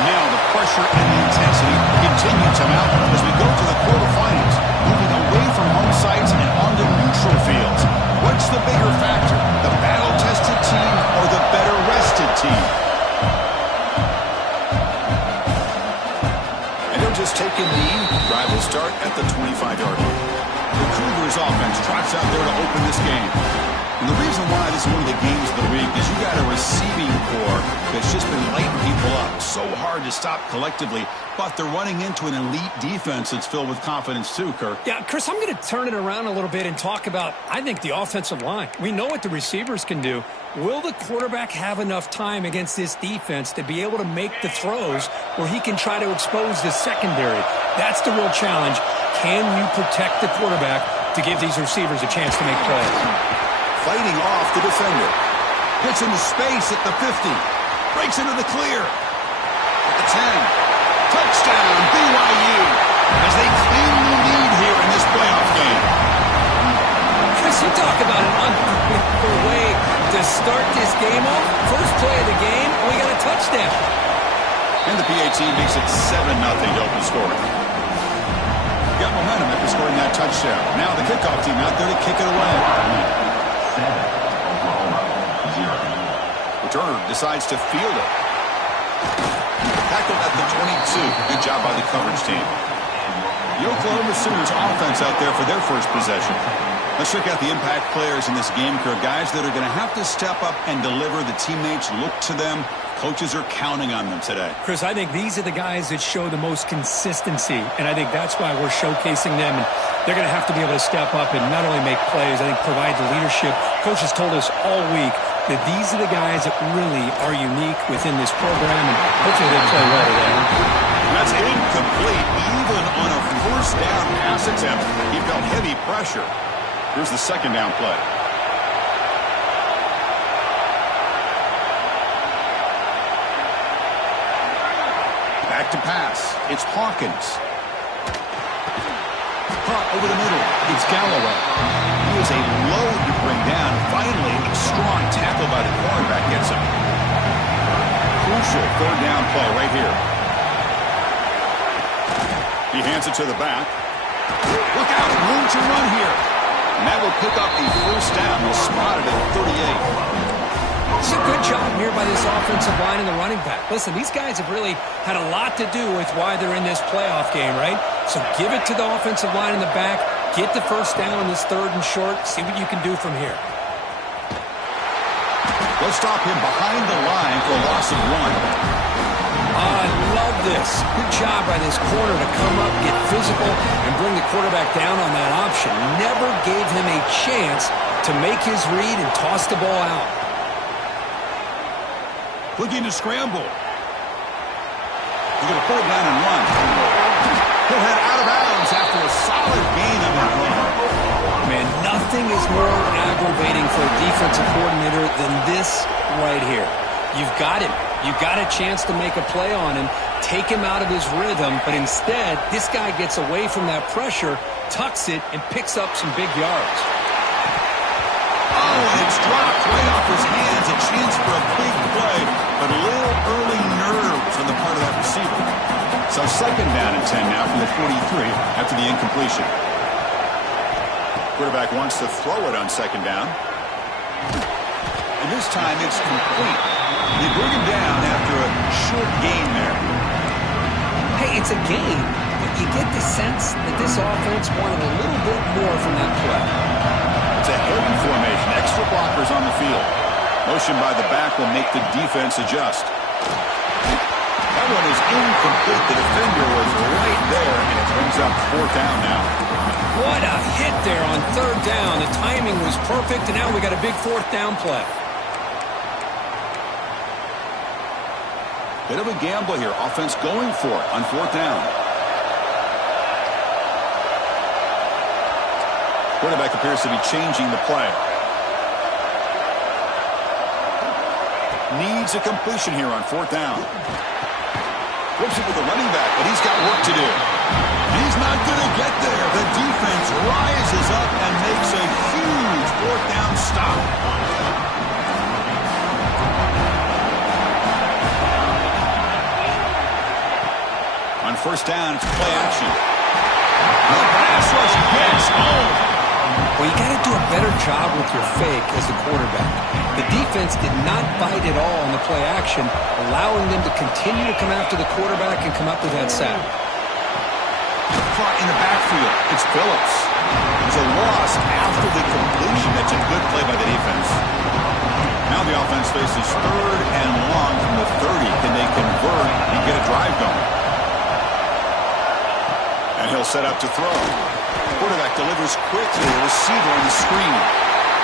Now the pressure and the intensity continue to mount as we go to the quarterfinals, moving away from home sites and onto neutral fields. What's the bigger factor, the battle-tested team or the better-rested team? And they'll just take a knee. Drive will start at the 25-yard line. The Cougars offense trots out there to open this game. And the reason why this is one of the games of the week is you got a receiving core that's just been lighting people up. So hard to stop collectively, but they're running into an elite defense that's filled with confidence too, Kirk. Yeah, Chris, I'm going to turn it around a little bit and talk about, I think, the offensive line. We know what the receivers can do. Will the quarterback have enough time against this defense to be able to make the throws where he can try to expose the secondary? That's the real challenge. Can you protect the quarterback to give these receivers a chance to make plays? Fighting off the defender. Gets into space at the 50. Breaks into the clear. At the 10. Touchdown, BYU. As they claim the lead here in this playoff game. Chris, you talk about an unbelievable way to start this game off. First play of the game, we got a touchdown. And the PA team makes it 7-0 to open scoring. Got momentum after scoring that touchdown. Now the kickoff team out there to kick it away. Returner decides to field it. Tackled at the 22. Good job by the coverage team. The Oklahoma Sooners offense out there for their first possession. Let's check out the impact players in this game, Kirk. Guys that are going to have to step up and deliver. The teammates look to them. Coaches are counting on them today. Chris, I think these are the guys that show the most consistency, and I think that's why we're showcasing them. And they're going to have to be able to step up and not only make plays, I think provide the leadership. Coach has told us all week that these are the guys that really are unique within this program, and hopefully they play well today. That's incomplete. Even on a first down pass attempt, he felt heavy pressure. Here's the second down play. Back to pass. It's Hawkins. Caught over the middle. It's Galloway. He is a load to bring down. Finally, a strong tackle by the cornerback gets him. Crucial third down play right here. He hands it to the back. Look out, room to run here. And that will pick up the first down. We'll spot it at 38. It's a good job here by this offensive line and the running back. Listen, these guys have really had a lot to do with why they're in this playoff game, right? So give it to the offensive line in the back. Get the first down on this third and short. See what you can do from here. They'll stop him behind the line for a loss of 1. I love this. Good job by this corner to come up, get physical, and bring the quarterback down on that option. Never gave him a chance to make his read and toss the ball out. Looking to scramble. He's going to pull it down and run. He'll head out of bounds after a solid gain on that run. Man, nothing is more aggravating for a defensive coordinator than this right here. You've got him. You've got a chance to make a play on him, take him out of his rhythm, but instead, this guy gets away from that pressure, tucks it, and picks up some big yards. Oh, and it's dropped right off his hands. A chance for a big play, but a little early nerves on the part of that receiver. So second down and 10 now from the 43 after the incompletion. Quarterback wants to throw it on second down. And this time it's complete. They bring him down after a short gain there. Hey, it's a game, but you get the sense that this offense wanted a little bit more from that play. It's a heavy formation. Extra blockers on the field. Motion by the back will make the defense adjust. That one is incomplete. The defender was right there, and it brings up fourth down now. What a hit there on third down. The timing was perfect, and now we got a big fourth down play. Bit of a gamble here. Offense going for it on fourth down. Quarterback appears to be changing the play. Needs a completion here on fourth down. Flips it with the running back, but he's got work to do. He's not going to get there. The defense rises up and makes a huge fourth down stop. first down. It's play action. The pass rush hits home. Well, you got to do a better job with your fake as the quarterback. The defense did not bite at all on the play action, allowing them to continue to come after the quarterback and come up with that sack. Caught in the backfield. It's Phillips. There's a loss after the completion. That's a good play by the defense. Now the offense faces 3rd and long from the 30. Can they convert and get a drive going? And he'll set up to throw. Quarterback delivers quickly to the receiver on the screen.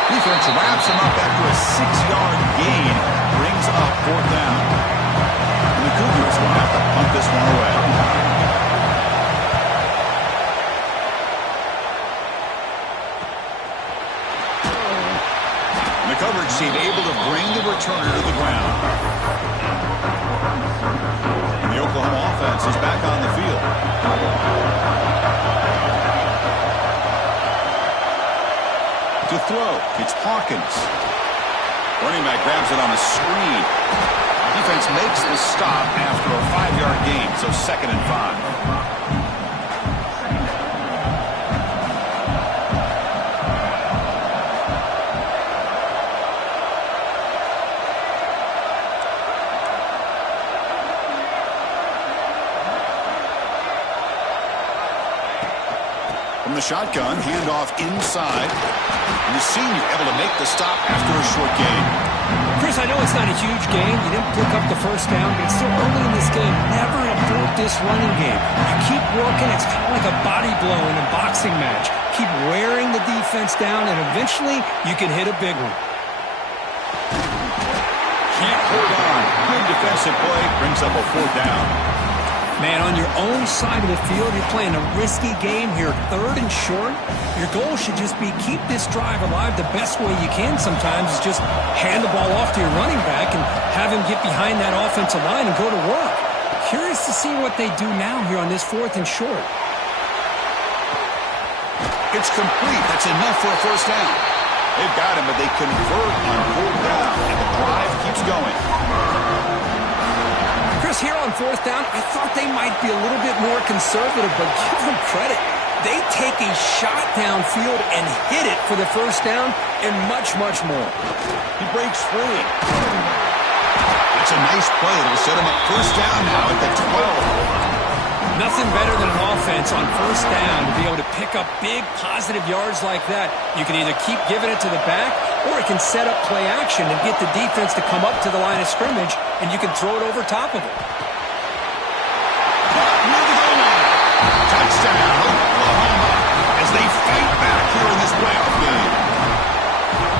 Defense wraps him up after a 6-yard gain. Brings up 4th down. And the Cougars will have to punt this one away. And the coverage team able to bring the returner to the ground. And the Oklahoma offense is back on the field. To throw, it's Hawkins. Running back grabs it on the screen. Defense makes the stop after a 5-yard gain, so 2nd and 5. From the shotgun, handoff inside. And the senior able to make the stop after a short gain. Chris, I know it's not a huge gain. You didn't pick up the first down, but it's still early in this game. Never abort this running game. You keep working. It's kind of like a body blow in a boxing match. Keep wearing the defense down, and eventually you can hit a big one. Can't hold on. Good defensive play. Brings up a 4th down. Man, on your own side of the field, you're playing a risky game here, 3rd and short. Your goal should just be keep this drive alive the best way you can sometimes is just hand the ball off to your running back and have him get behind that offensive line and go to work. Curious to see what they do now here on this 4th and short. It's complete. That's enough for a first down. They've got him, but they convert on 4th down, and the drive keeps going. Chris, here on 4th down, I thought they might be a little bit more conservative, but give them credit. They take a shot downfield and hit it for the first down and much, much more. He breaks free. That's a nice play. It'll set him up first down now at the 12. Nothing better than an offense on first down to be able to pick up big positive yards like that. You can either keep giving it to the back or it can set up play action and get the defense to come up to the line of scrimmage, and you can throw it over top of it. Touchdown, Oklahoma, as they fight back here in this playoff game.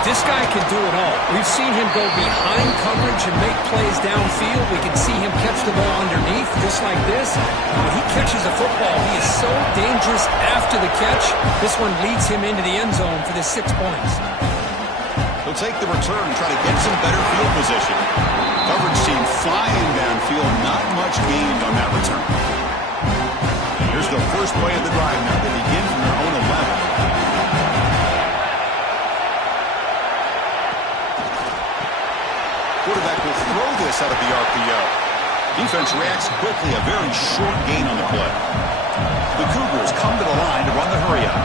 This guy can do it all. We've seen him go behind coverage and make plays downfield. We can see him catch the ball underneath just like this. When he catches a football, he is so dangerous after the catch. This one leads him into the end zone for the 6 points. He'll take the return and try to get some better field position. Coverage team flying downfield, not much gained on that return. Here's the first play of the drive now. They begin from their own 11. Quarterback will throw this out of the RPO. Defense reacts quickly, a very short gain on the play. The Cougars come to the line to run the hurry up.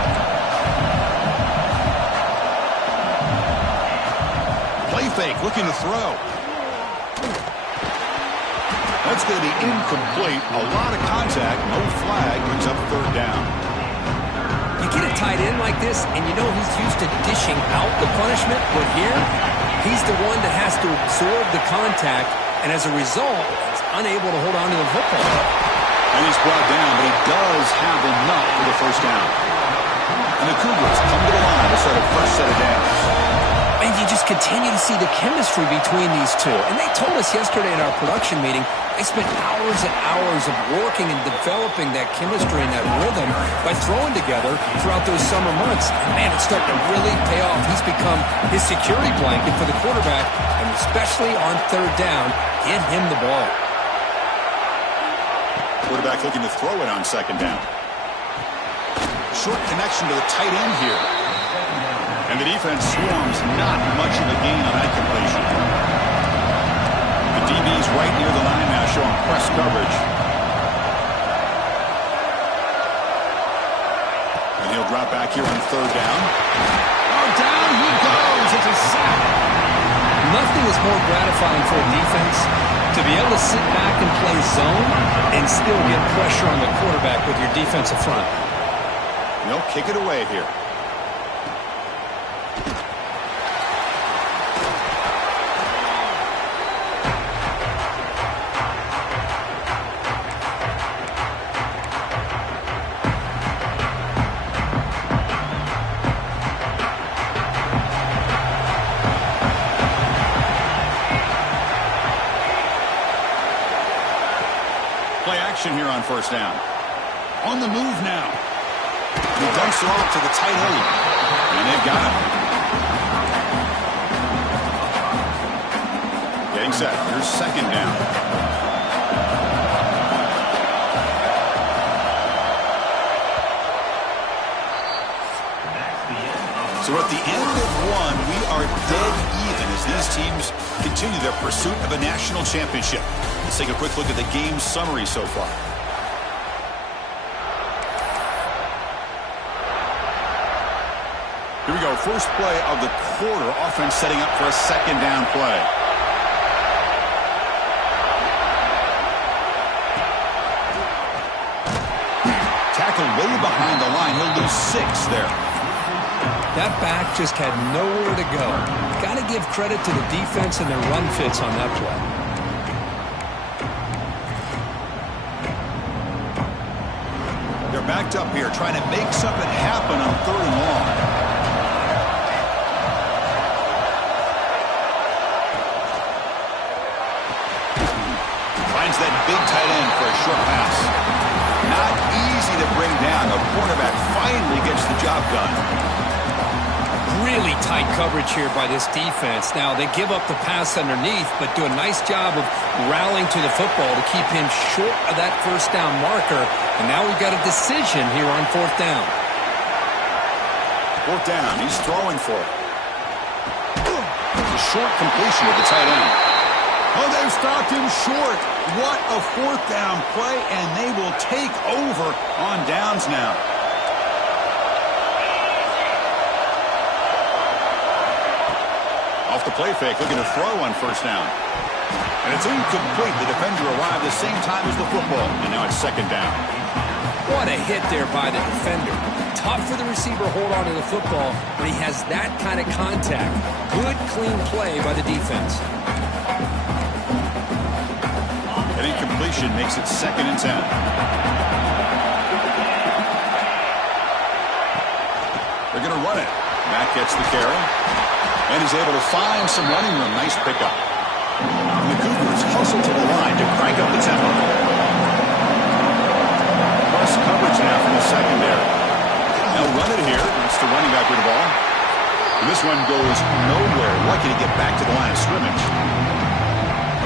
Play fake, looking to throw. That's going to be incomplete. A lot of contact, no flag, brings up 3rd down. You get a tight end like this, and you know he's used to dishing out the punishment, but here, he's the one that has to absorb the contact, and as a result, he's unable to hold on to the football. And he's brought down, but he does have enough for the first down. And the Cougars come to the line to start a first set of downs. And you just continue to see the chemistry between these two. And they told us yesterday in our production meeting, they spent hours and hours of working and developing that chemistry and that rhythm by throwing together throughout those summer months. And man, it's starting to really pay off. He's become his security blanket for the quarterback, and especially on 3rd down, get him the ball. Quarterback looking to throw it on 2nd down. Short connection to the tight end here. And the defense swarms, not much of a gain on that completion. The DB's right near the line now, showing press coverage. brought back here on third down. Oh, down he goes. It's a sack. Nothing is more gratifying for a defense to be able to sit back and play zone and still get pressure on the quarterback with your defensive front. They'll kick it away here. Play action here on first down. On the move now. He dumps it off to the tight end. And they've got him. Getting set. Here's second down. So at the end of one, we are dead even as these teams continue their pursuit of a national championship. Let's take a quick look at the game summary so far. Here we go. First play of the quarter. Offense setting up for a second down play. Tackled way behind the line. He'll lose 6 there. That back just had nowhere to go. Got to give credit to the defense and their run fits on that play. They're backed up here trying to make something happen on third and long. Finds that big tight end for a short pass. Not easy to bring down. The cornerback finally gets the job done. Really tight coverage here by this defense. Now, they give up the pass underneath, but do a nice job of rallying to the football to keep him short of that first down marker. And now we've got a decision here on fourth down. Fourth down. He's throwing for it. It's a short completion with the tight end. Oh, they've stopped him short. What a fourth down play, and they will take over on downs now. Off the play fake, looking to throw on first down. And it's incomplete. The defender arrived the same time as the football, and now it's second down. What a hit there by the defender. Tough for the receiver to hold on to the football when he has that kind of contact. Good, clean play by the defense. An incompletion makes it 2nd and 10. They're going to run it. Matt gets the carry. And he's able to find some running room. Nice pickup. And the Cougars hustle to the line to crank up the tempo. Plus coverage now from the secondary. They'll run it here. It's the running back with the ball. And this one goes nowhere. Lucky to get back to the line of scrimmage.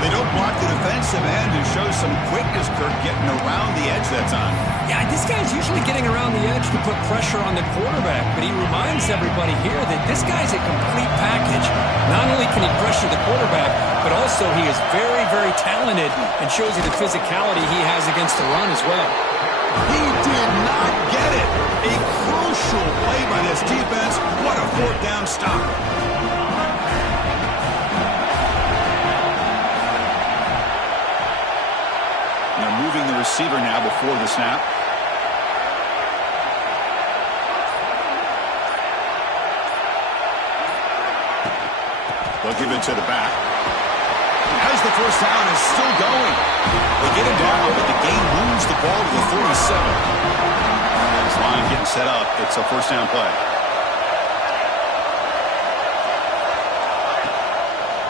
They don't block the defensive end and show some quickness, Kirk, getting around the edge that time. Yeah, this guy's usually getting around the edge to put pressure on the quarterback, but he reminds everybody here that this guy's a complete package. Not only can he pressure the quarterback, but also he is very, very talented and shows you the physicality he has against the run as well. He did not get it. A crucial play by this defense. What a fourth down stop. Moving the receiver now before the snap. They'll give it to the back. As the first down is still going. They get him down, but the game moves the ball to the 47. This line getting set up. It's a first down play.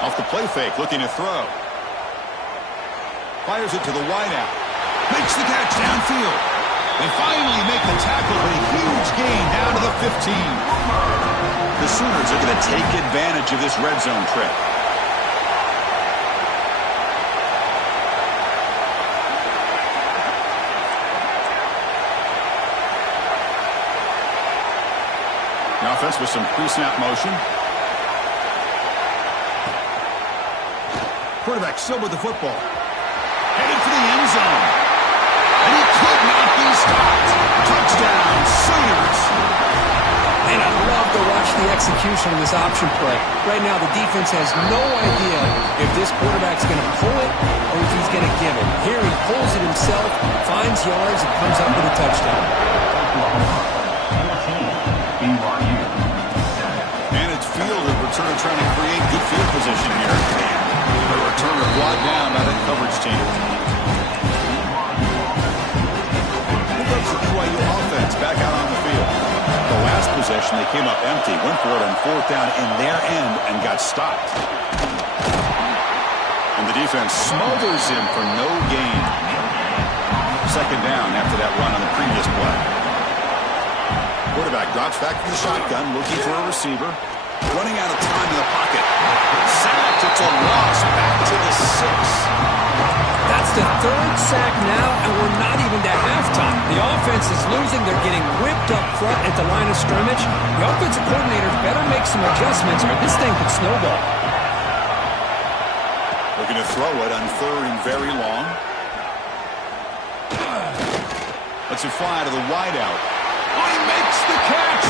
Off the play fake, looking to throw. Fires it to the wideout. Makes the catch downfield. They finally make the tackle, but a huge gain down to the 15. The Sooners are going to take advantage of this red zone trip. The offense with some pre-snap motion. Quarterback still with the football. Headed for the end zone. And he could not be stopped. Touchdown, Sooners. And I love to watch the execution of this option play. Right now, the defense has no idea if this quarterback's going to pull it or if he's going to give it. Here he pulls it himself, finds yards, and comes up with a touchdown. BYU. And it's fielded. Returner trying to create good field position here. The returner brought down by that coverage team. Here comes the BYU offense back out on the field. The last possession, they came up empty, went for it on fourth down in their end and got stopped. And the defense smothers him for no gain. Second down after that run on the previous play. Quarterback drops back from the shotgun, looking for a receiver. Running out of time in the pocket. Sacked. It's a loss. Back to the 6. That's the third sack now, and we're not even to halftime. The offense is losing. They're getting whipped up front at the line of scrimmage. The offensive coordinator better make some adjustments or this thing could snowball. Looking to throw it on third and very long. Lets it fly to the wideout. Oh, he makes the catch!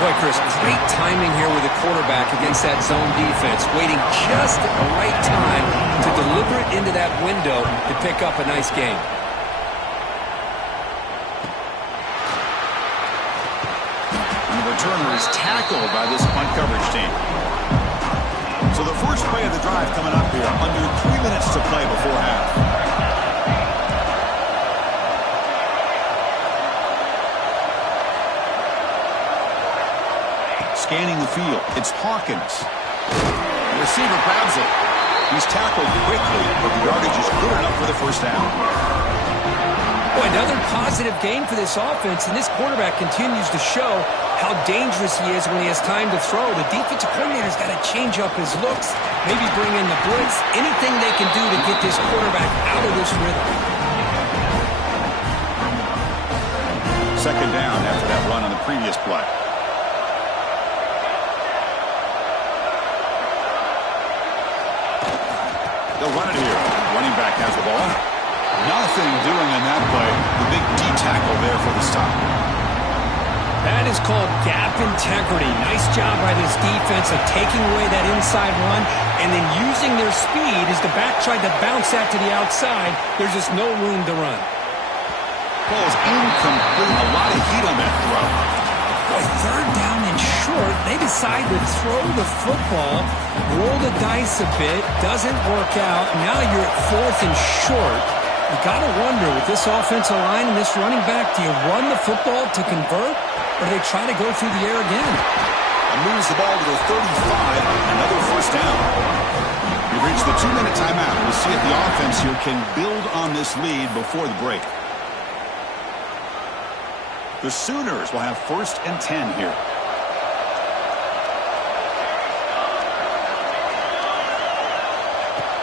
Boy, Chris, great timing here with the quarterback against that zone defense, waiting just at the right time to deliver it into that window to pick up a nice gain. And the returner is tackled by this punt coverage team. So the first play of the drive coming up here, under 3 minutes to play before half. Scanning the field, it's Hawkins. The receiver grabs it. He's tackled quickly, but the yardage is good enough for the first down. Boy, another positive gain for this offense, and this quarterback continues to show how dangerous he is when he has time to throw. The defensive coordinator's got to change up his looks, maybe bring in the blitz, anything they can do to get this quarterback out of this rhythm. Second down after that run on the previous play. They'll run it here. Running back has the ball. Nothing doing on that play. The big D tackle there for the stop. That is called gap integrity. Nice job by this defense of taking away that inside run and then using their speed as the back tried to bounce that to the outside. There's just no room to run. Ball's incomplete. A lot of heat on that throw. Boy, third down and short. They decide to throw the football, roll the dice a bit, doesn't work out. Now you're at fourth and short. You got to wonder, with this offensive line and this running back, do you run the football to convert, or do they try to go through the air again? And moves the ball to the 35. Another first down. We've reached the 2-minute timeout. We'll see if the offense here can build on this lead before the break. The Sooners will have first and 10 here.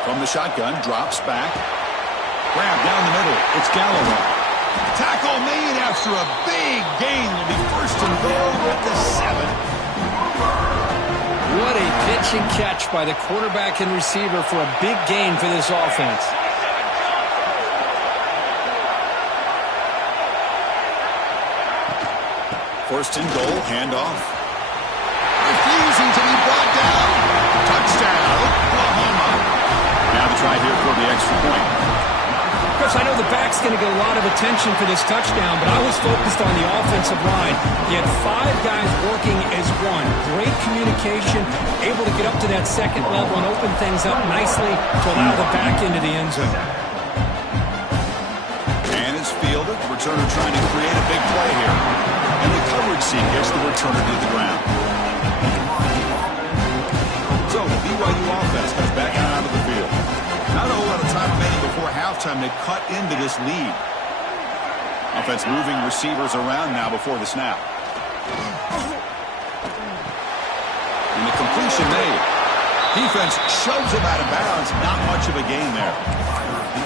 From the shotgun, drops back. Grab down the middle. It's Galloway. Tackle made after a big gain. Will be first and goal at the 7. What a pitch and catch by the quarterback and receiver for a big gain for this offense. First and goal, handoff. Refusing to be brought down. Touchdown, Oklahoma. Now the try here for the extra point. Chris, I know the back's going to get a lot of attention for this touchdown, but I was focused on the offensive line. You had 5 guys working as one. Great communication, able to get up to that second level and open things up nicely to allow the back into the end zone. And it's fielded. The returner trying to create a big play here. And the coverage seam gets the returner to the ground. So the BYU offense comes back out onto the field. Not a whole lot of time remaining before halftime to cut into this lead. Offense moving receivers around now before the snap. And the completion made. Defense shoves him out of bounds. Not much of a gain there.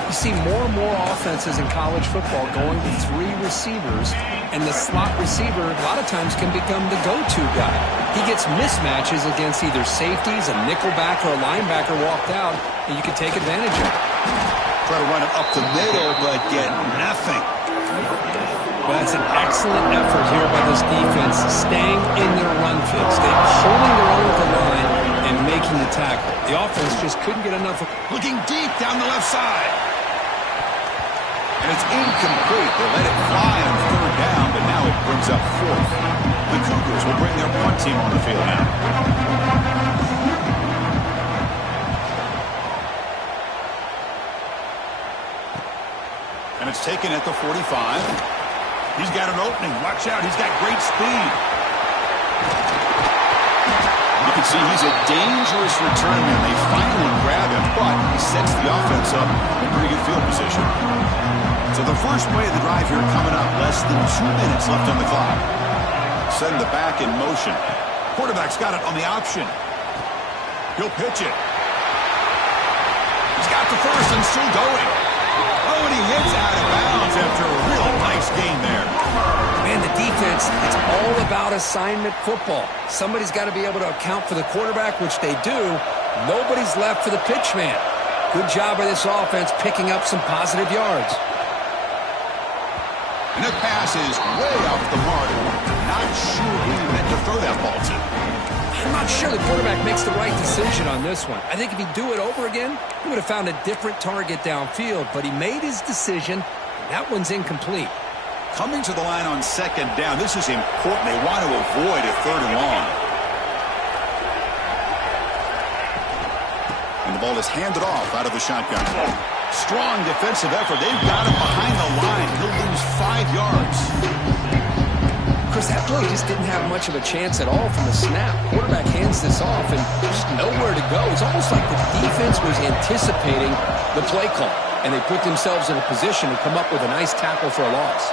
You see more and more offenses in college football going to 3 receivers, and the slot receiver a lot of times can become the go-to guy. He gets mismatches against either safeties, a nickelback, or a linebacker walked out, and you can take advantage of it. Try to run it up the middle, but get nothing. Well, that's an excellent effort here by this defense, staying in their run fix. They're holding their own at the line and making the tackle. The offense just couldn't get enough. Looking deep down the left side. And it's incomplete. They let it fly on third down, but now it brings up fourth. The Cougars will bring their punt team on the field now. And it's taken at the 45. He's got an opening. Watch out. He's got great speed. You can see he's a dangerous return man. They finally grab him, but he sets the offense up in pretty good field position. So the first play of the drive here coming up. Less than 2 minutes left on the clock. Send the back in motion. Quarterback's got it on the option. He'll pitch it. He's got the first and still going. Oh, and he hits out of bounds after a real nice gain there. Man, the defense, it's all about assignment football. Somebody's got to be able to account for the quarterback, which they do. Nobody's left for the pitch man. Good job by this offense picking up some positive yards. And the pass is way off the mark. Not sure who he meant to throw that ball to. I'm not sure the quarterback makes the right decision on this one. I think if he'd do it over again, he would have found a different target downfield, but he made his decision. That one's incomplete. Coming to the line on second down, this is important. They want to avoid a third and long. And the ball is handed off out of the shotgun. Strong defensive effort. They've got him behind the line. He'll lose 5 yards. Chris, that play just didn't have much of a chance at all from the snap. Quarterback hands this off and just nowhere to go. It's almost like the defense was anticipating the play call, and they put themselves in a position to come up with a nice tackle for a loss.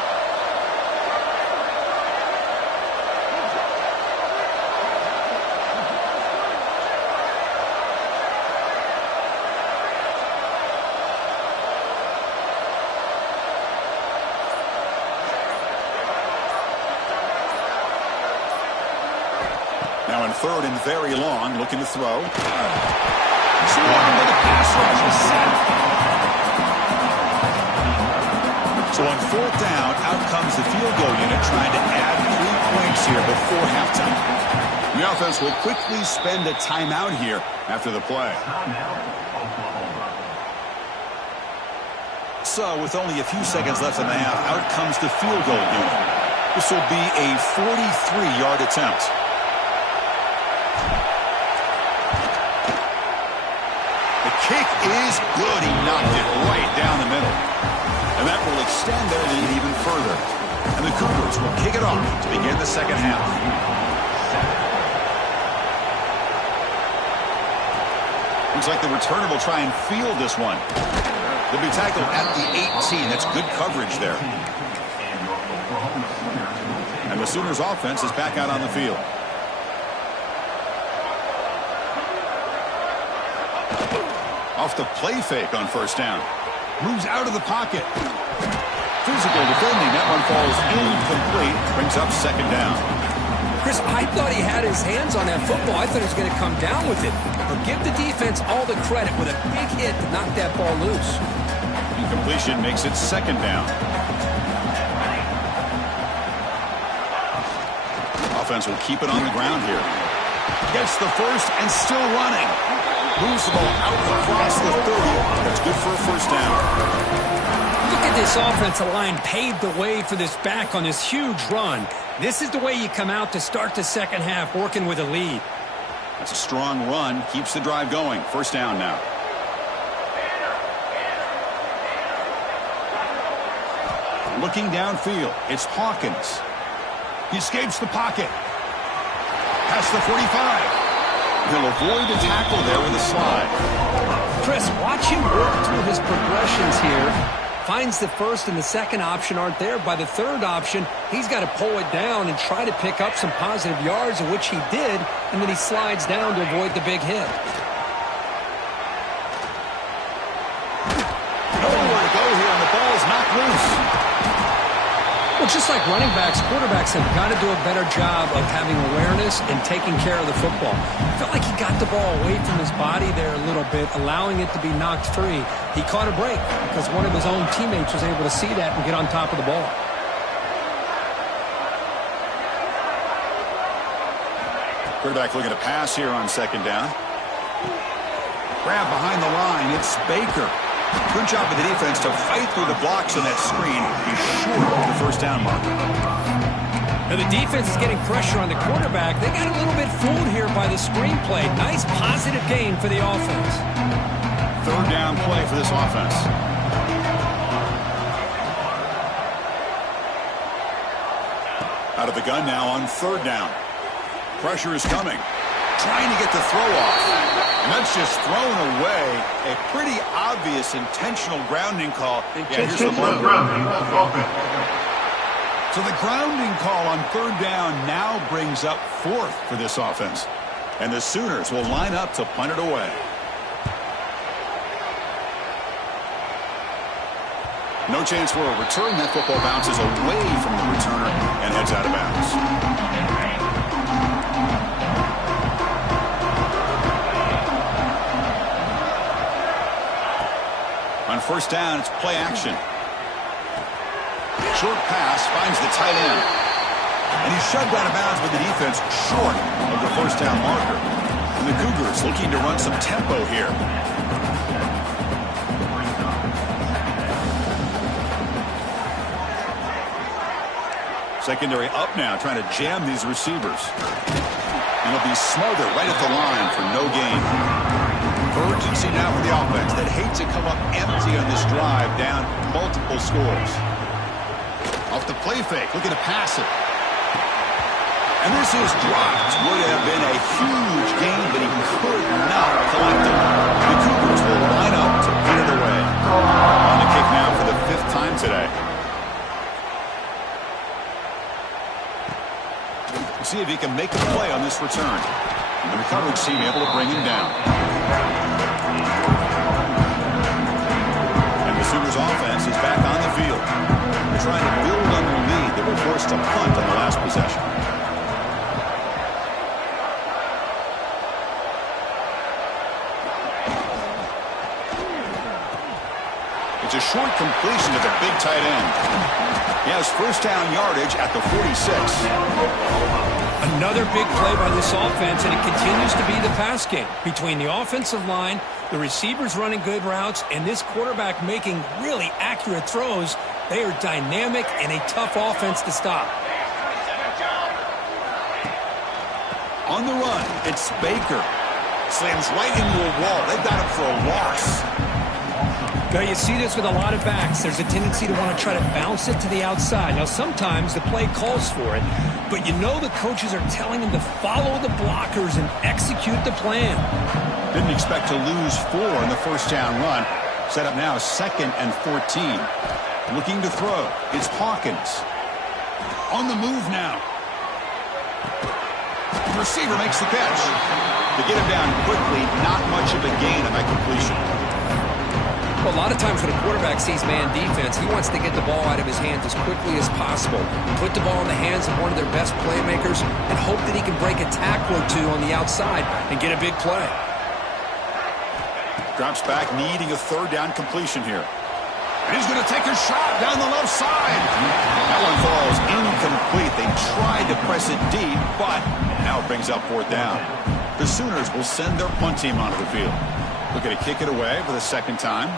Now in third and very long, looking to throw. Swarmed with the pass rush is set. So on fourth down, out comes the field goal unit trying to add 3 points here before halftime. The offense will quickly spend a timeout here after the play. So with only a few seconds left in the half, out comes the field goal unit. This will be a 43-yard attempt. Kick is good. He knocked it right down the middle. And that will extend their lead even further. And the Cougars will kick it off to begin the second half. Looks like the returner will try and field this one. They'll be tackled at the 18. That's good coverage there. And the Sooners offense is back out on the field. Off the play fake on first down. Moves out of the pocket. Physical defending. That one falls incomplete. Brings up second down. Chris, I thought he had his hands on that football. I thought he was going to come down with it. But give the defense all the credit with a big hit to knock that ball loose. Incompletion makes it second down. Offense will keep it on the ground here. Gets the first and still running. Moves the ball out across the 30. That's good for a first down. Look at this offensive line paved the way for this back on this huge run. This is the way you come out to start the second half, working with a lead. That's a strong run. Keeps the drive going. First down now. Looking downfield. It's Hawkins. He escapes the pocket. Past the 45. He'll avoid the tackle there with a slide. Chris, watch him work through his progressions here. Finds the first and the second option aren't there. By the third option, he's got to pull it down and try to pick up some positive yards, of which he did, and then he slides down to avoid the big hit. Nowhere to go here, and the ball is knocked loose. Well, just like running backs, quarterbacks have got to do a better job of having awareness and taking care of the football. I felt like he got the ball away from his body there a little bit, allowing it to be knocked free. He caught a break because one of his own teammates was able to see that and get on top of the ball. Quarterback looking to pass here on second down. Grab behind the line. It's Baker. Good job of the defense to fight through the blocks on that screen. He's short of the first down marker. Now the defense is getting pressure on the quarterback. They got a little bit fooled here by the screenplay. Nice positive gain for the offense. Third down play for this offense. Out of the gun now on third down. Pressure is coming. Trying to get the throw off. And that's just thrown away. A pretty obvious intentional grounding call. Here's the So the grounding call on third down now brings up fourth for this offense. And the Sooners will line up to punt it away. No chance for a return. That football bounces away from the returner and heads out of bounds. On first down, it's play action. Short pass finds the tight end. And he's shoved out of bounds with the defense short of the first down marker. And the Cougars looking to run some tempo here. Secondary up now, trying to jam these receivers. And it'll be smothered right at the line for no gain. Urgency now for the offense that hates to come up empty on this drive, down multiple scores. Off the play fake, looking to pass it. And this is dropped. Would have been a huge gain, but he could not collect it. The Cougars will line up to put it away. On the kick now for the fifth time today. We'll see if he can make a play on this return. And the coverage team able to bring him down. And the Sooners offense is back on the field. They're trying to build on their lead. They were forced to punt on the last possession. It's a short completion to the big tight end. He has first down yardage at the 46. Another big play by this offense, and it continues to be the pass game. Between the offensive line, the receivers running good routes, and this quarterback making really accurate throws, they are dynamic and a tough offense to stop. On the run, it's Baker. Slams right into a wall. They've got him for a loss. Now, you see this with a lot of backs. There's a tendency to want to try to bounce it to the outside. Now, sometimes the play calls for it, but you know the coaches are telling them to follow the blockers and execute the plan. Didn't expect to lose 4 in the first down run. Set up now 2nd and 14. Looking to throw. It's Hawkins. On the move now. The receiver makes the catch. To get him down quickly, not much of a gain on that completion. Well, a lot of times when a quarterback sees man defense, he wants to get the ball out of his hands as quickly as possible. Put the ball in the hands of one of their best playmakers and hope that he can break a tackle or two on the outside and get a big play. Drops back, needing a third down completion here. And he's going to take a shot down the left side. That one falls incomplete. They tried to press it deep, but now it brings up fourth down. The Sooners will send their punt team onto the field. Looking to kick it away for the second time.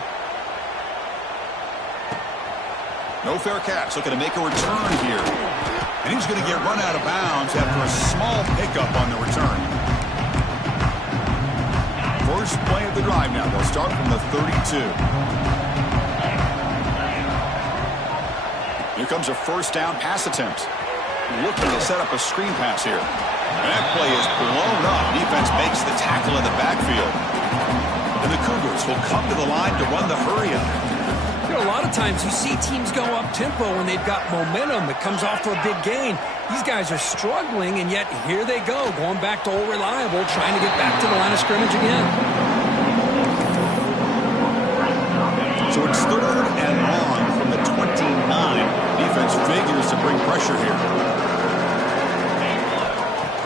No fair catch. Looking to make a return here. And he's going to get run out of bounds after a small pickup on the return. First play of the drive now. They'll start from the 32. Here comes a first down pass attempt. Looking to set up a screen pass here. And that play is blown up. Defense makes the tackle in the backfield. And the Cougars will come to the line to run the hurry-up. You know, a lot of times you see teams go up-tempo when they've got momentum that comes off for a big gain. These guys are struggling, and yet here they go, going back to old reliable, trying to get back to the line of scrimmage again. So it's 3rd and long from the 29. Defense figures to bring pressure here.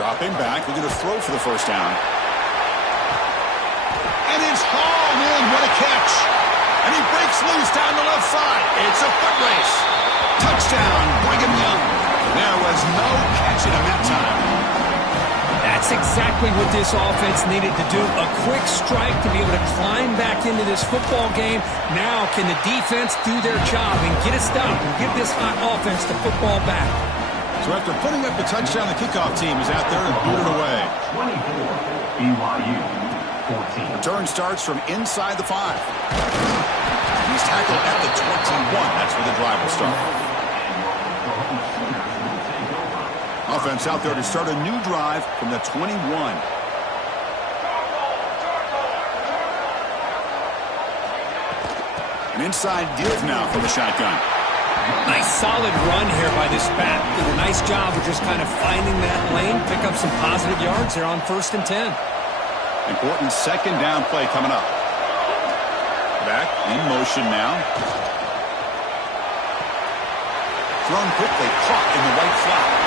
Dropping back, looking to throw for the first down. And it's hauled in. What a catch. And he breaks loose down the left side. It's a foot race. Touchdown, Brigham Young. There was no catching him that time. That's That's exactly what this offense needed to do. A quick strike to be able to climb back into this football game. Now can the defense do their job and get a stop and give this hot offense the football back? So after putting up the touchdown, the kickoff team is out there and boot it away. 24, BYU, 14. Return starts from inside the 5. He's tackled at the 21. That's where the drive will start. Offense out there to start a new drive from the 21. An inside give now from the shotgun. Nice solid run here by this back. Did a nice job of just kind of finding that lane, pick up some positive yards there on 1st and 10. Important second down play coming up. Back in motion now. Thrown quickly, caught in the right flat.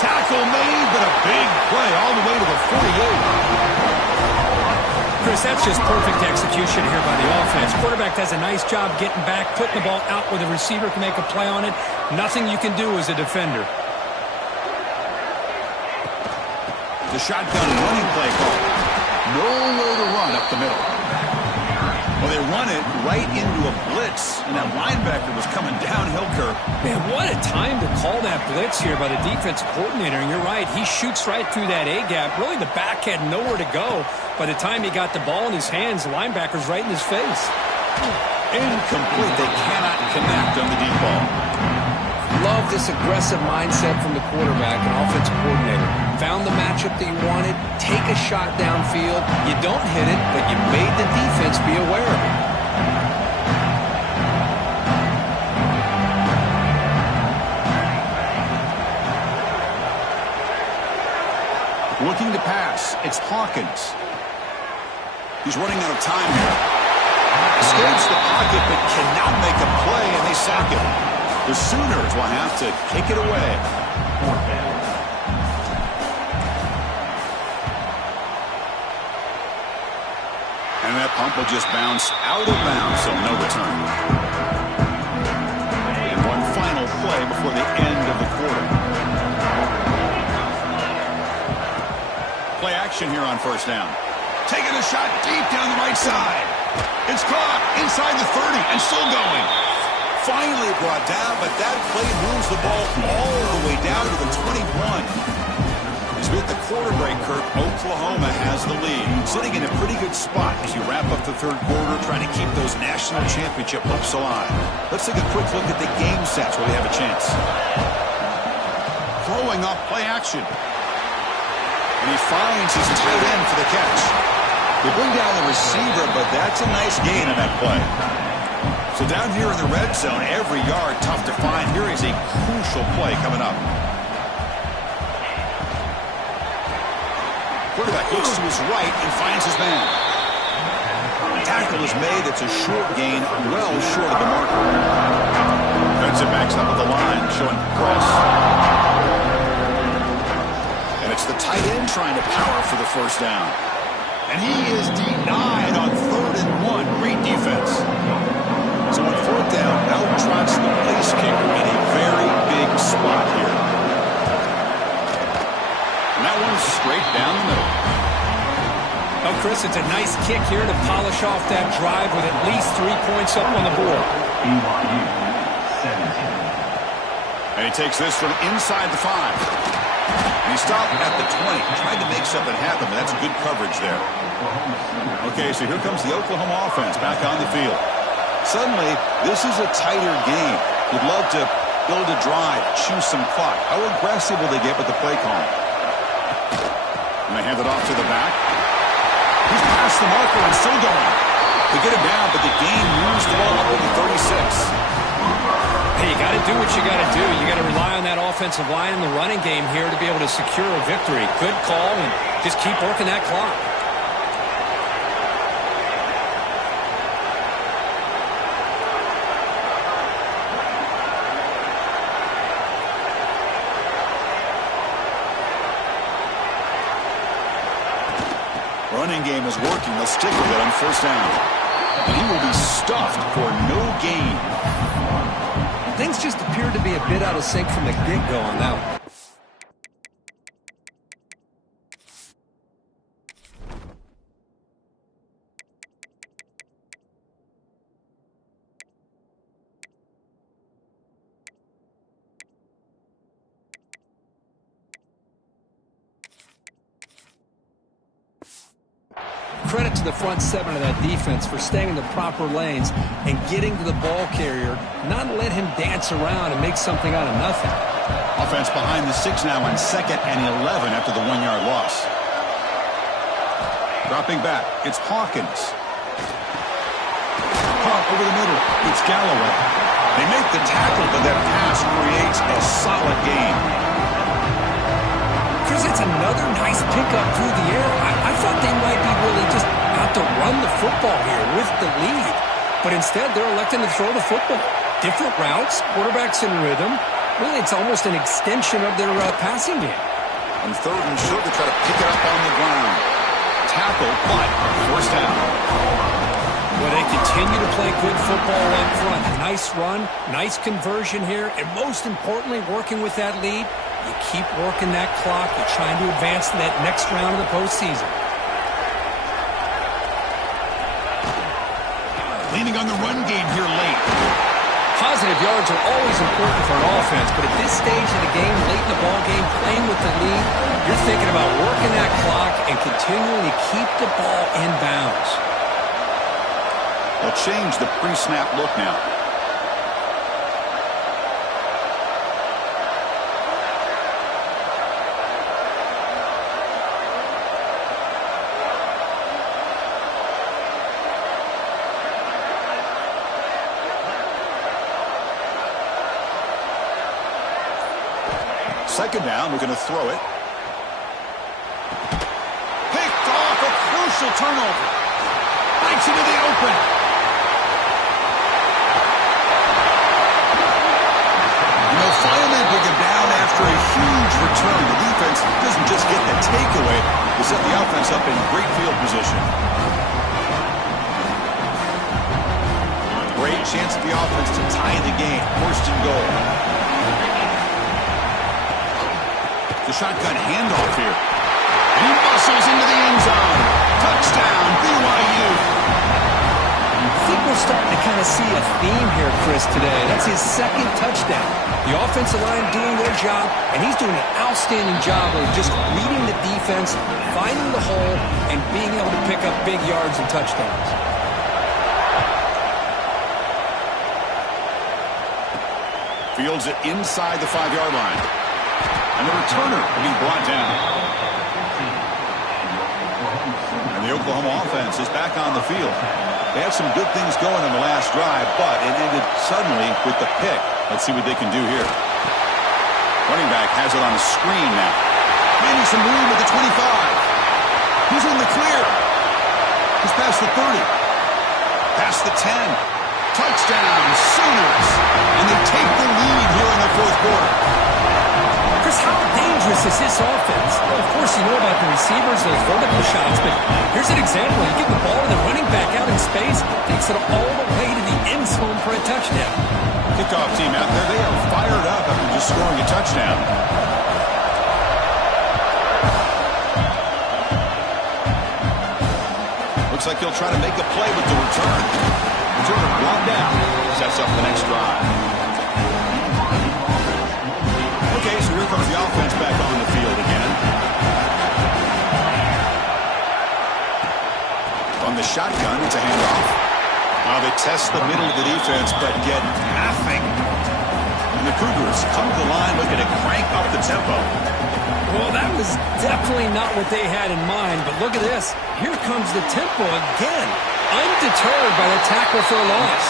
Tackle made, but a big play all the way to the 48. Chris, that's just perfect execution here by the offense. Quarterback does a nice job getting back, putting the ball out where the receiver can make a play on it. Nothing you can do as a defender. The shotgun running play call. Nowhere to run up the middle. Well, they run it right into a blitz, and that linebacker was coming downhill, Kirk. Man, what a time to call that blitz here by the defensive coordinator. And you're right, he shoots right through that A-gap. Really, the back had nowhere to go. By the time he got the ball in his hands, the linebacker's right in his face. Incomplete. They cannot connect on the deep ball. Love this aggressive mindset from the quarterback and offensive coordinator. Found the matchup that you wanted, take a shot downfield. You don't hit it, but you made the defense be aware of it. Looking to pass. It's Hawkins. He's running out of time here. Escapes the pocket, but cannot make a play, and they sack him. The Sooners will have to kick it away. And that pump will just bounce out of bounds, so no return. And one final play before the end of the quarter. Play action here on 1st down. Taking a shot deep down the right side. It's caught inside the 30 and still going. Finally brought down, but that play moves the ball all the way down to the 21. As we hit the quarter break, Kirk, Oklahoma has the lead. Sitting in a pretty good spot as you wrap up the 3rd quarter, trying to keep those national championship hopes alive. Let's take a quick look at the game sets where we have a chance. Throwing off play action. And he finds his tight end for the catch. They bring down the receiver, but that's a nice gain on that play. So down here in the red zone, every yard tough to find. Here is a crucial play coming up. Quarterback looks to his right and finds his man. Tackle is made. It's a short gain, well short of the marker. Defensive backs up at the line, showing press. And it's the tight end trying to power for the 1st down. And he is denied on 3rd and 1. Great defense. So on 4th down, out-trots the place kicker in a very big spot here. And that one's straight down the middle. Oh, Chris, it's a nice kick here to polish off that drive with at least 3 points up on the board. BYU, 17. And he takes this from inside the 5. And he stopped at the 20. Tried to make something happen, but that's good coverage there. Okay, so here comes the Oklahoma offense back on the field. Suddenly, this is a tighter game. You'd love to build a drive, choose some clock. How aggressive will they get with the play call? And they hand it off to the back. He's past the marker and still going. They get him down, but the game moves the ball up to the 36. Hey, you got to do what you got to do. You got to rely on that offensive line in the running game here to be able to secure a victory. Good call, and just keep working that clock. Running game is working. They'll stick with it on 1st down. And he will be stuffed for no gain. Things just appeared to be a bit out of sync from the get-go on that one. credit to the front seven of that defense for staying in the proper lanes and getting to the ball carrier, not let him dance around and make something out of nothing. Offense behind the 6 now on 2nd and 11 after the 1-yard loss. Dropping back, it's Hawkins. Caught over the middle, it's Galloway. They make the tackle, but that pass creates a solid gain. Chris, it's another nice pickup through the air. I thought they might be really just out to run the football here with the lead. But instead, they're electing to throw the football. Different routes, quarterbacks in rhythm. Really, it's almost an extension of their passing game. On 3rd and short, they try to pick it up on the ground. Tackle, but first down. Well, they continue to play good football up front. Nice run, nice conversion here, and most importantly, working with that lead, you keep working that clock. You're trying to advance to that next round of the postseason. Leaning on the run game here late. Positive yards are always important for an offense, but at this stage of the game, late in the ball game, playing with the lead, you're thinking about working that clock and continuing to keep the ball in bounds. They'll change the pre-snap look now. Second down, we're going to throw it. Picked off, a crucial turnover. Bites into the open. And they'll finally bring him down after a huge return. The defense doesn't just get the takeaway, they set the offense up in great field position. Great chance for the offense to tie the game. 1st and goal. The shotgun handoff here. And he muscles into the end zone. Touchdown, BYU. I think we're starting to kind of see a theme here, Chris, today. That's his 2nd touchdown. The offensive line doing their job, and he's doing an outstanding job of just reading the defense, finding the hole, and being able to pick up big yards and touchdowns. Fields it inside the 5-yard line. And the returner will be brought down. And the Oklahoma offense is back on the field. They had some good things going on the last drive, but it ended suddenly with the pick. Let's see what they can do here. Running back has it on a screen now. Finding some room at the 25. He's in the clear. He's past the 30. Past the 10. Touchdown, Sooners. And they take the lead here in the 4th quarter. Chris, how dangerous is this offense? Well, of course, you know about the receivers, those vertical shots, but here's an example. You give the ball to the running back out in space, takes it all the way to the end zone for a touchdown. Kickoff team out there, they are fired up after just scoring a touchdown. Looks like he'll try to make a play with the return. Returner brought down, sets up the next drive. Okay, so here comes the offense back on the field again. On the shotgun, it's a handoff. Now they test the middle of the defense, but get nothing. And the Cougars come to the line looking to crank up the tempo. Well, that was definitely not what they had in mind, but look at this. Here comes the tempo again. Undeterred by the tackle for a loss.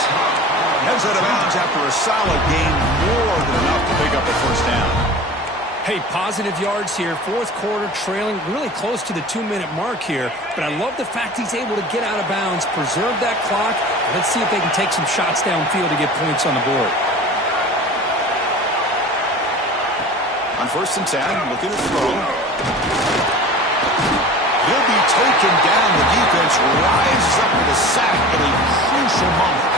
Heads out of bounds after a solid game, more than enough to pick up a 1st down. Hey, positive yards here. 4th quarter trailing really close to the 2-minute mark here. But I love the fact he's able to get out of bounds, preserve that clock. Let's see if they can take some shots downfield to get points on the board. On 1st and 10, looking to throw. He'll be taken down. The defense rises up with a sack at a crucial moment.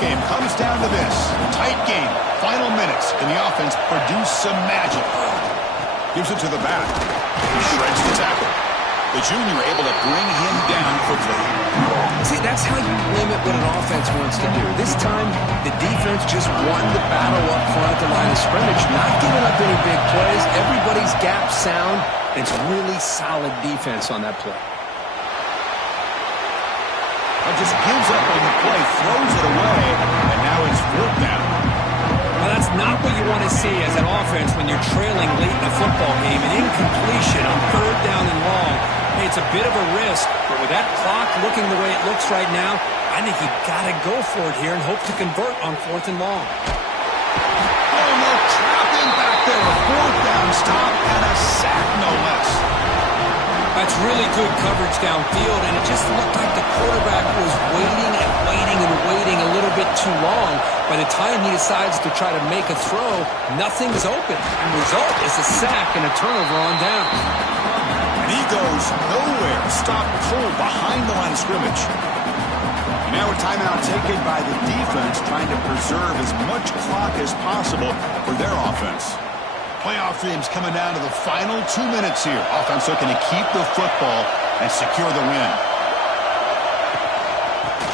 Game comes down to this. Tight game. Final minutes. And the offense produced some magic. Gives it to the back. He shreds the tackle. The junior able to bring him down quickly. See, that's how you limit what an offense wants to do. This time, the defense just won the battle up front at the line of scrimmage, not giving up any big plays. Everybody's gap sound. It's really solid defense on that play. Just gives up on the play, throws it away, and now it's 4th down. Well, that's not what you want to see as an offense when you're trailing late in a football game. An incompletion on 3rd down and long. Hey, it's a bit of a risk, but with that clock looking the way it looks right now, I think you've got to go for it here and hope to convert on 4th and long. Oh, no, trapping back there. A 4th down stop and a sack, no less. That's really good coverage downfield, and it just looked like the quarterback was waiting and waiting and waiting a little bit too long. By the time he decides to try to make a throw, nothing's open. The result is a sack and a turnover on down. And he goes nowhere. Stop cold behind the line of scrimmage. And now a timeout taken by the defense, trying to preserve as much clock as possible for their offense. Playoff games coming down to the final 2 minutes here. Offense looking to keep the football and secure the win.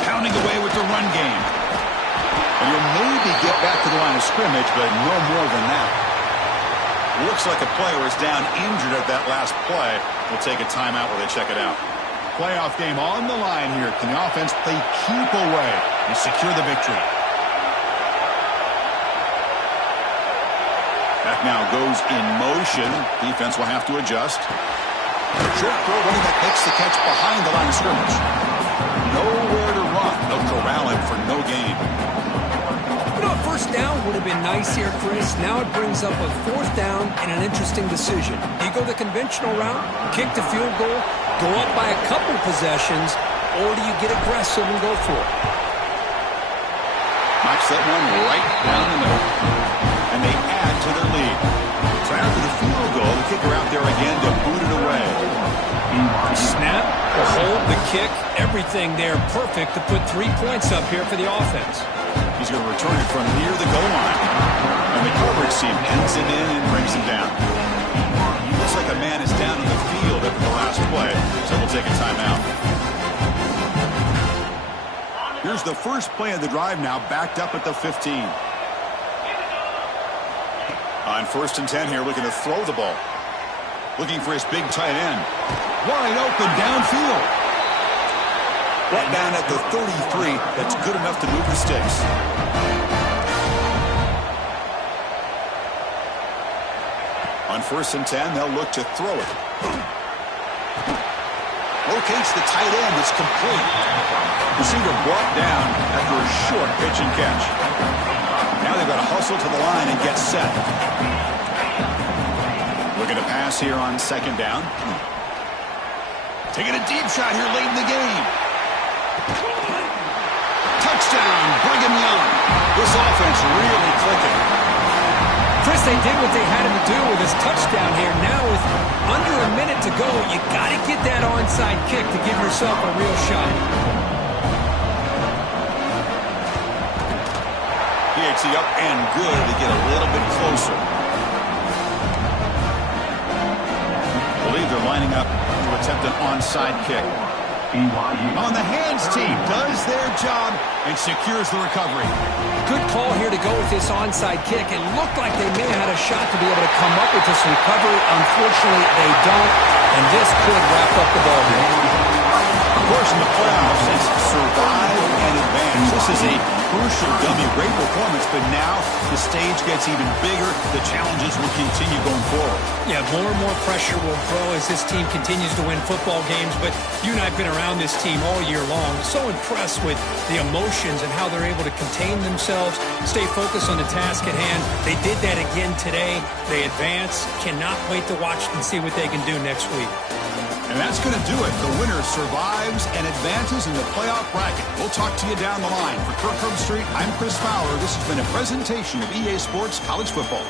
Pounding away with the run game. And you'll maybe get back to the line of scrimmage, but no more than that. Looks like a player is down injured at that last play. We'll take a timeout while they check it out. Playoff game on the line here. Can the offense play keep away and secure the victory? Back now goes in motion. Defense will have to adjust. Short throw, running back makes the catch behind the line of scrimmage. Nowhere to run. They'll corral him for no gain. You know, a 1st down would have been nice here, Chris. Now it brings up a 4th down and an interesting decision. Do you go the conventional route, kick the field goal, go up by a couple possessions, or do you get aggressive and go for it? Knocks that one right down the middle. And they add to their lead. So after the field goal, the kicker out there again to boot it away. The snap, the hold, the kick, everything there perfect to put 3 points up here for the offense. He's going to return it from near the goal line. And the coverage team pins him in and brings him down. Looks like a man is down in the field after the last play, so we'll take a timeout. Here's the first play of the drive now, backed up at the 15. On 1st and 10 here, looking to throw the ball. Looking for his big tight end. Wide open downfield. Brought down at the 33. That's good enough to move the sticks. On 1st and 10, they'll look to throw it. Locates the tight end. It's complete. Receiver brought down after a short pitch and catch. Now they've got to hustle to the line and get set. Looking to pass here on 2nd down. Taking a deep shot here late in the game. Touchdown, Brigham Young. This offense really clicking. Chris, they did what they had to do with his touchdown here. Now with under a minute to go, you got to get that onside kick to give yourself a real shot. PHC up and good to get a little bit closer. I believe they're lining up to attempt an onside kick. BYU. On the hands team does their job and secures the recovery. Good call here to go with this onside kick. It looked like they may have had a shot to be able to come up with this recovery. Unfortunately, they don't, and this could wrap up the ball game. Of course, in the playoffs, it's survive and advance. This is a crucial W. Great performance, but now the stage gets even bigger. The challenges will continue going forward. Yeah, more and more pressure will grow as this team continues to win football games, but you and I have been around this team all year long. So impressed with the emotions and how they're able to contain themselves, stay focused on the task at hand. They did that again today. They advance. Cannot wait to watch and see what they can do next week. And that's going to do it. The winner survives and advances in the playoff bracket. We'll talk to you down the line. For Kirk Herbstreit, I'm Chris Fowler. This has been a presentation of EA Sports College Football.